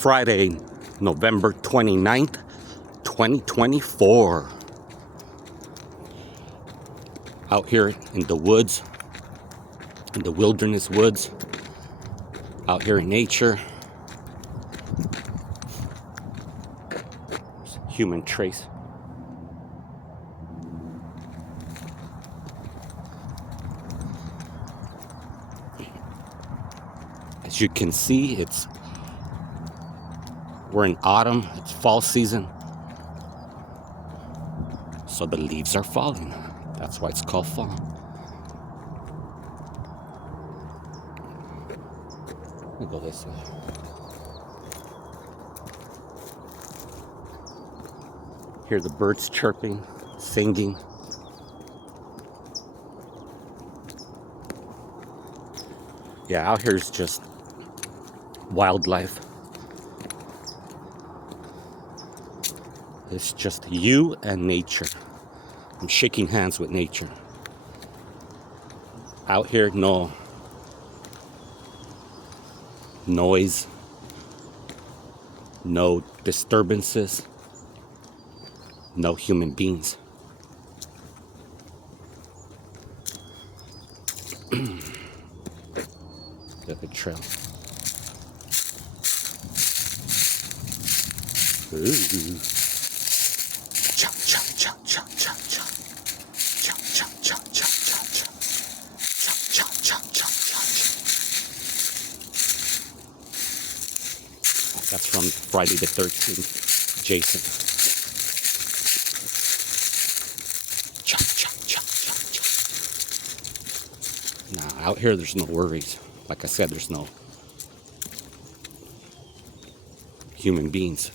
Friday, November 29th, 2024. Out here in the woods, in the wilderness woods, out here in nature. Human trace. As you can see, we're in autumn, it's fall season. So the leaves are falling. That's why it's called fall. We'll go this way. Hear the birds chirping, singing. Yeah, out here is just wildlife. It's just you and nature. I'm shaking hands with nature. Out here, no noise, no disturbances, no human beings. Look at the trail. Ooh. Chop, chop, chop, chop, chop, chop. Chop, chop, chop, chop, chop, chop. Chop, chop, chop, chop, chop, chop. That's from Friday the 13th. Jason. Chop, chop, chop, chop, chop. Nah, out here there's no worries. Like I said, there's no human beings.